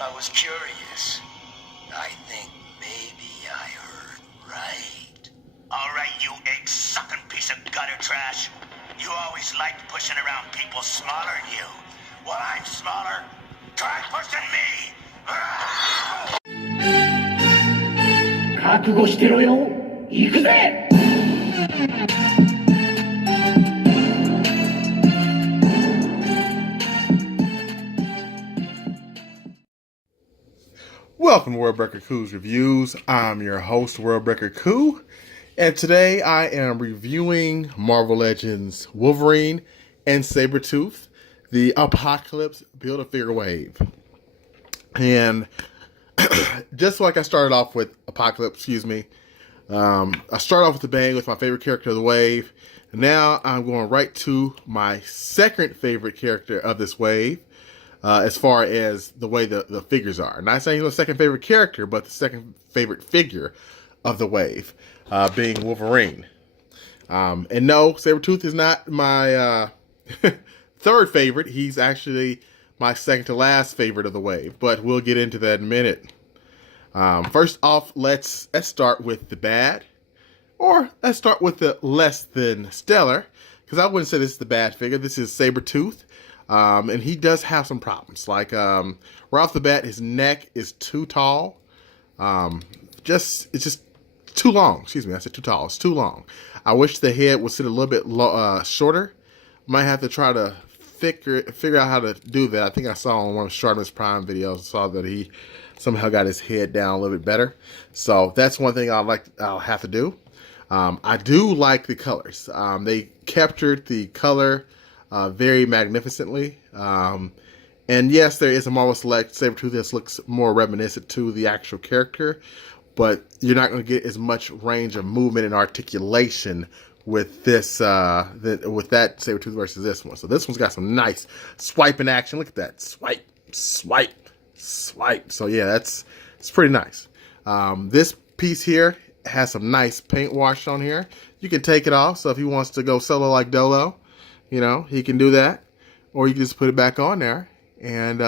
I was curious. I think maybe I heard right. All right, you egg-sucking piece of gutter trash. You always liked pushing around people smaller than you. Well, I'm smaller. Try pushing me. 覚悟してろよ。行くぜ。Welcome to Worldbreaker Coo's Reviews. I'm your host, Worldbreaker Coo, and today I am reviewing Marvel Legends Wolverine and Sabretooth, the Apocalypse Build-A-Figure Wave. And just like I started off with Apocalypse, I started off with the bang with my favorite character of the wave. Now I'm going right to my second favorite character of this wave. As far as the way the figures are. Not saying he's the second favorite character, but the second favorite figure of the wave, being Wolverine. And no, Sabretooth is not my third favorite. He's actually my second to last favorite of the wave, but we'll get into that in a minute. First off, let's start with the bad, or let's start with the less than stellar, because I wouldn't say this is the bad figure. This is Sabretooth. And he does have some problems. Like, right off the bat, his neck is too tall. It's just too long. Excuse me, I said too tall. It's too long. I wish the head would sit a little bit shorter. Might have to try to figure out how to do that. I think I saw on one of Sharpness Prime videos, saw that he somehow got his head down a little bit better. So that's one thing I'll have to do. I do like the colors. They captured the color very magnificently. And yes, there is a Marvel Select Sabretooth that looks more reminiscent to the actual character, but you're not going to get as much range of movement and articulation with this with that Sabretooth versus this one. So this one's got some nice swiping action. Look at that. Swipe, swipe, swipe. So yeah, it's pretty nice. This piece here has some nice paint wash on here. You can take it off, so if he wants to go solo like Dolo, you know, he can do that. Or you can just put it back on there, and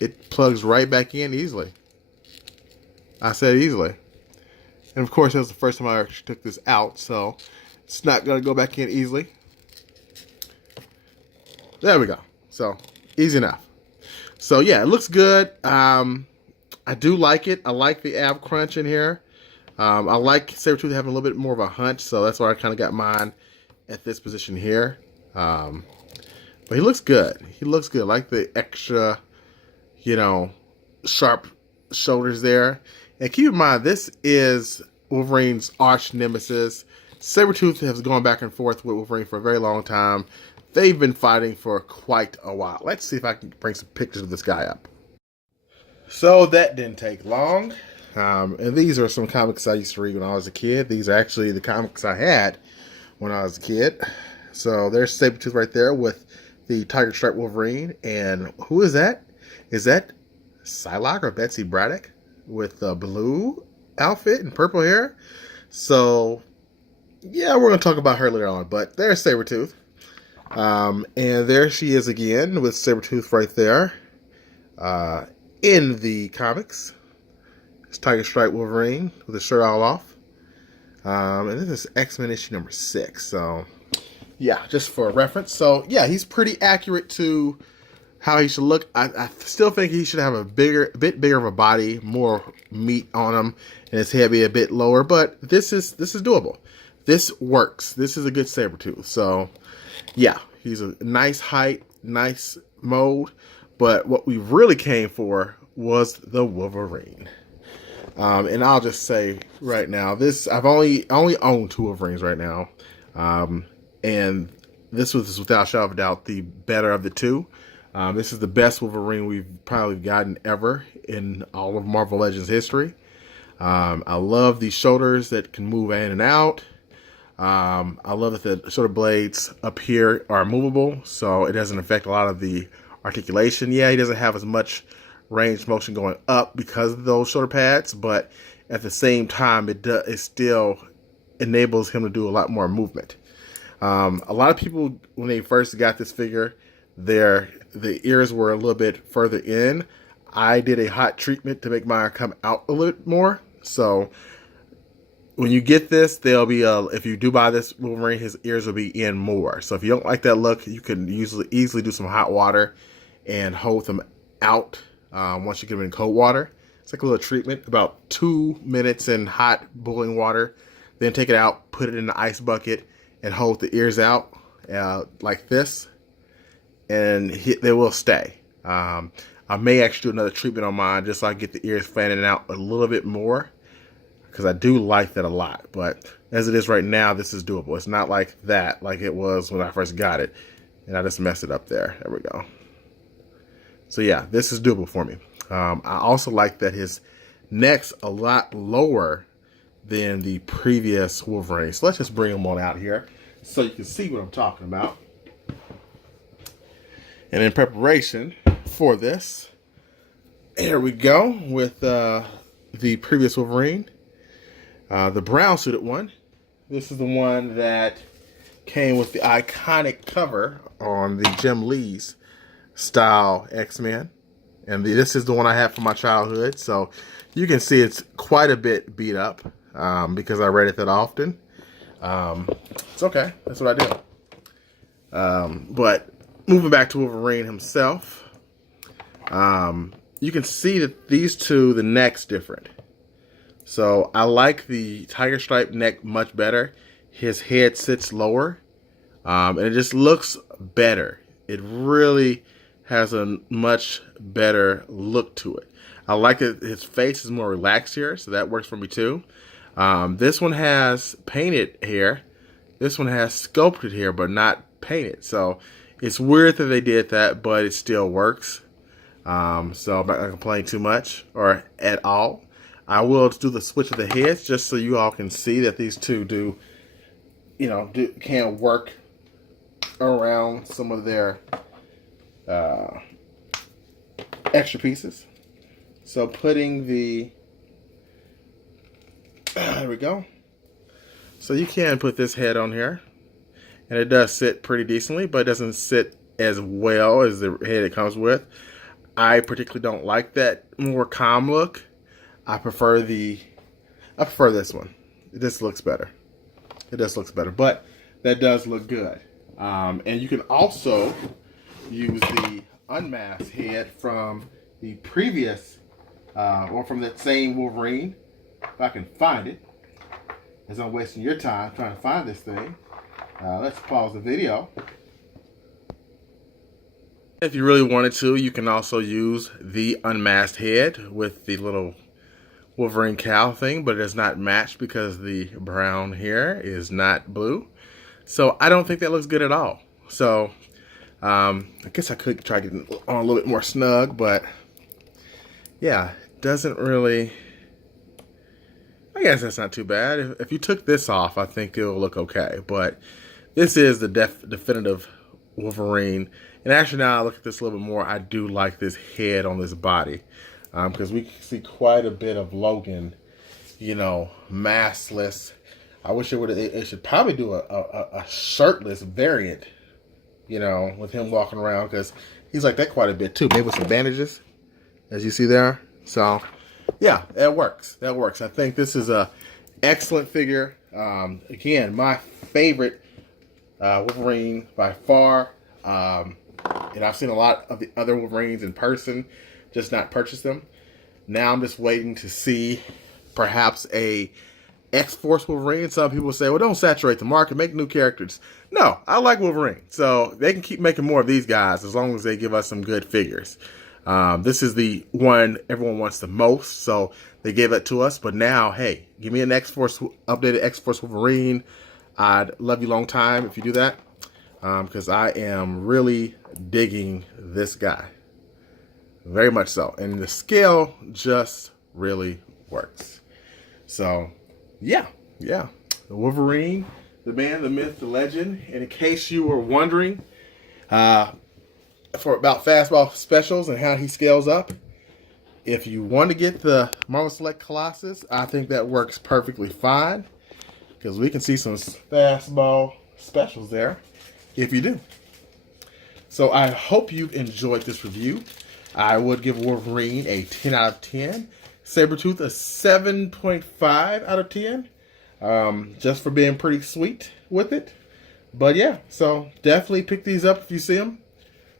it plugs right back in easily. I said easily. And of course, that was the first time I actually took this out, so it's not going to go back in easily. There we go. So, easy enough. So, yeah, it looks good. I do like it. I like the ab crunch in here. I like Sabretooth having a little bit more of a hunch, so that's why I kind of got mine at this position here. But he looks good. He looks good. I like the extra, sharp shoulders there. And keep in mind, this is Wolverine's arch nemesis. Sabretooth has gone back and forth with Wolverine for a very long time. They've been fighting for quite a while. Let's see if I can bring some pictures of this guy up. So that didn't take long. And these are some comics I used to read when I was a kid. These are actually the comics I had when I was a kid. So there's Sabretooth right there with the Tiger Stripe Wolverine. And who is that? Is that Psylocke or Betsy Braddock with a blue outfit and purple hair? So, yeah, we're going to talk about her later on. But there's Sabretooth. And there she is again with Sabretooth right there in the comics. It's Tiger Stripe Wolverine with the shirt all off. And this is X-Men issue number 6. So, yeah, just for a reference. So, yeah, he's pretty accurate to how he should look. I still think he should have a bit bigger of a body, more meat on him, and his head be a bit lower. But this is doable. This works. This is a good Sabretooth. So, yeah, he's a nice height, nice mold. But what we really came for was the Wolverine. And I'll just say right now, I've only owned 2 Wolverines right now, and this was without a shadow of a doubt the better of the 2. This is the best Wolverine we've probably gotten ever in all of Marvel Legends history. I love these shoulders that can move in and out. I love that the shoulder blades up here are movable, so it doesn't affect a lot of the articulation. Yeah, he doesn't have as much range motion going up because of those shoulder pads, but at the same time, it still enables him to do a lot more movement. A lot of people, when they first got this figure, the ears were a little bit further in. I did a hot treatment to make mine come out a little bit more. So when you get this, they'll be if you do buy this Wolverine, his ears will be in more. So if you don't like that look, you can easily do some hot water and hold them out once you get them in cold water. It's like a little treatment, about 2 minutes in hot boiling water. Then take it out, put it in the ice bucket, and hold the ears out like this, and they will stay. I may actually do another treatment on mine just so I get the ears fanning out a little bit more, because I do like that a lot. But as it is right now, this is doable. It's not like that, like it was when I first got it. And I just messed it up there. There we go. So yeah, this is doable for me. I also like that his neck's a lot lower than the previous Wolverine. So let's just bring him on out here so you can see what I'm talking about. And in preparation for this, here we go with the previous Wolverine. The brown suited one. This is the one that came with the iconic cover on the Jim Lee's style X-Men. And this is the one I had from my childhood. So you can see it's quite a bit beat up because I read it that often. It's okay. That's what I do. But moving back to Wolverine himself, you can see that these two, the neck's different. So I like the tiger stripe neck much better. His head sits lower, and it just looks better. It really has a much better look to it. I like it. His face is more relaxed here, so that works for me too. This one has painted hair. This one has sculpted hair, but not painted. So it's weird that they did that, but it still works. So I'm not going to complain too much or at all. I will do the switch of the heads just so you all can see that these two can work around some of their extra pieces. So putting there we go. So you can put this head on here, and it does sit pretty decently, but it doesn't sit as well as the head it comes with. I particularly don't like that more calm look. I prefer this one. This looks better. It just looks better, but that does look good. And you can also use the unmasked head from the previous, or from that same Wolverine, if I can find it, as I'm wasting your time trying to find this thing. Let's pause the video. If you really wanted to, you can also use the unmasked head with the little Wolverine cowl thing, but it does not match because the brown hair is not blue. So I don't think that looks good at all. So I guess I could try getting on a little bit more snug, but yeah, doesn't really, I guess that's not too bad. If you took this off, I think it'll look okay, but this is the definitive Wolverine. And actually, now I look at this a little bit more, I do like this head on this body. Because we see quite a bit of Logan, maskless. I wish it should probably do a shirtless variant, with him walking around, because he's like that quite a bit too. Maybe with some bandages, as you see there. So, yeah, that works. That works. I think this is a excellent figure. Again, my favorite Wolverine by far. And I've seen a lot of the other Wolverines in person, just not purchase them. Now I'm just waiting to see perhaps a X-Force Wolverine. Some people say, well, don't saturate the market, make new characters. No, I like Wolverine. So they can keep making more of these guys as long as they give us some good figures. This is the one everyone wants the most, so they gave it to us. But now, hey, give me an X-Force, updated X-Force Wolverine. I'd love you long time if you do that, because I am really digging this guy. Very much so. And the scale just really works. So, yeah. The Wolverine, the man, the myth, the legend. And in case you were wondering about fastball specials and how he scales up, if you want to get the Marvel Select Colossus, I think that works perfectly fine, because we can see some fastball specials there if you do. So I hope you've enjoyed this review. I would give Wolverine a 10 out of 10. Sabretooth a 7.5 out of 10. Just for being pretty sweet with it. But yeah, so definitely pick these up if you see them.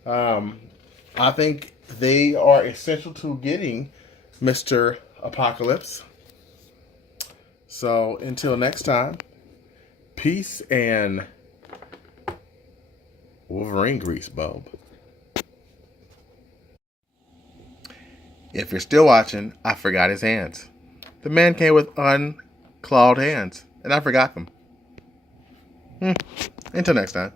I think they are essential to getting Mr. Apocalypse. So until next time, peace and Wolverine grease bulb. If you're still watching, I forgot his hands. The man came with unclawed hands, and I forgot them. Until next time.